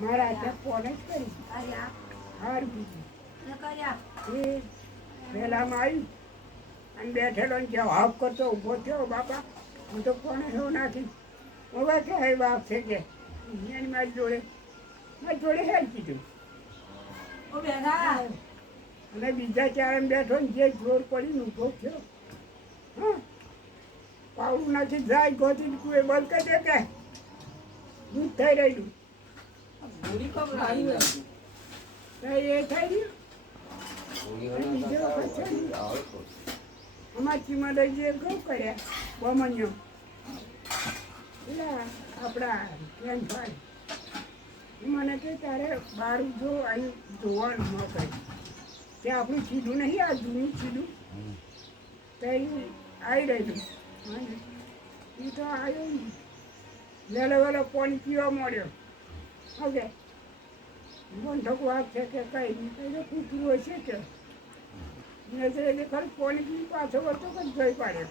મારા હાથે ફોન જ કરી. હાર બીજું ને એ પહેલામાં આવી અને બેઠેલો જવાબ કરતો ઊભો થયો બાપા. હું તો કોને સૌ નાખી. હવે કે એ બાપ છે કે એની મારી જોડે. મારી જોડે હેલ કીધું. અને બીજા ચાર બેઠો ને જે જોર પડીને ઊભો થયો. હા. પાવડું નાખી જાય ગોતી કુએ બંધ કરી દે કે. દૂધ થઈ રહ્યું. ગોળી કમ લાવી તો એ થઈ રહ્યું અમારા ચીમા જે ઘઉં કર્યા. બમણ્યો પેલા આપણા બેન મને કે તારે બહાર જો અહીં ધોવાનું ન કરે. તે આપણું સીધું નહીં આ જૂનું સીધું તો એ આવી રહ્યું. એ તો આવ્યો વહેલો વહેલો પાણી પીવા મળ્યો. ઓકે બંધક વાત છે કે કઈ નહીં. તો કૂતરું હશે કે નજરે તો એટલે ખરું પાણી પી પાછો વળતો કે જઈ પાડ્યો